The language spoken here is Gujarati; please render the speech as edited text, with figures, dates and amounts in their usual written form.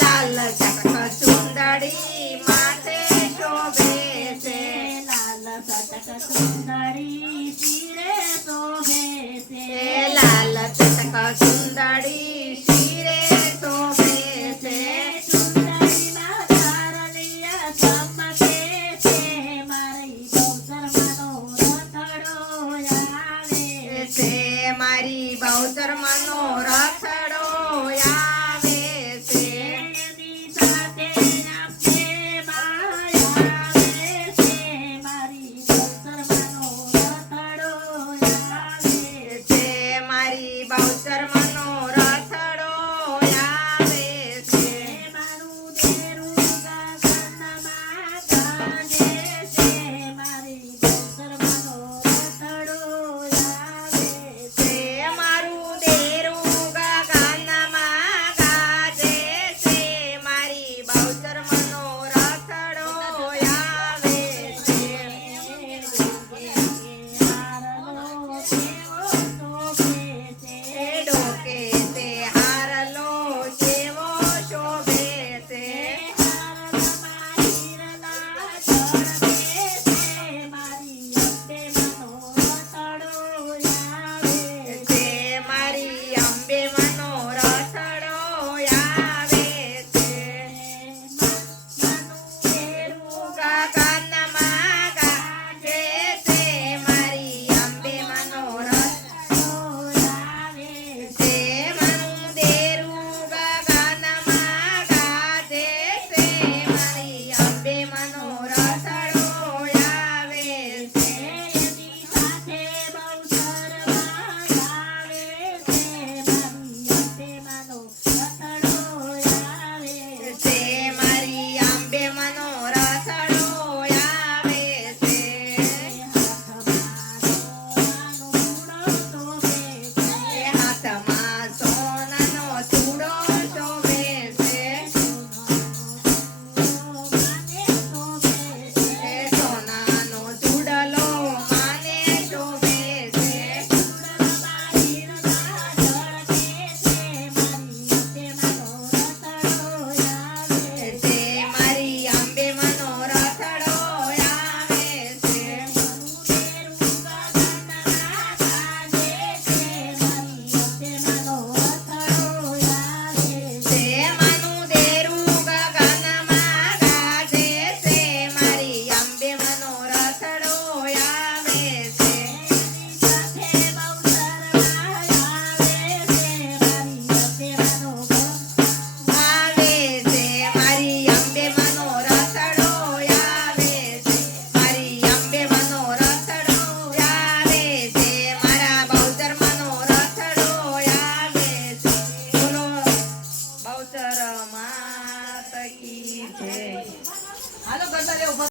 લાલ ચટક સુંદરી માથે શોભે છે લાલ ચટક સુંદરી શિરે શોભે છે લાલ ચટક સુંદરી શિરે શોભે છે સુંદરી માં તારલિયા ચમકે છે મારી બહુચરમાનો રથડો આવે છે મારી બહુચરમાનો રથડો આવે છે એની સાથે આપને માયા આવે છે મારી બહુચરમાનો રથડો આવે છે મારી બહુચરમાનો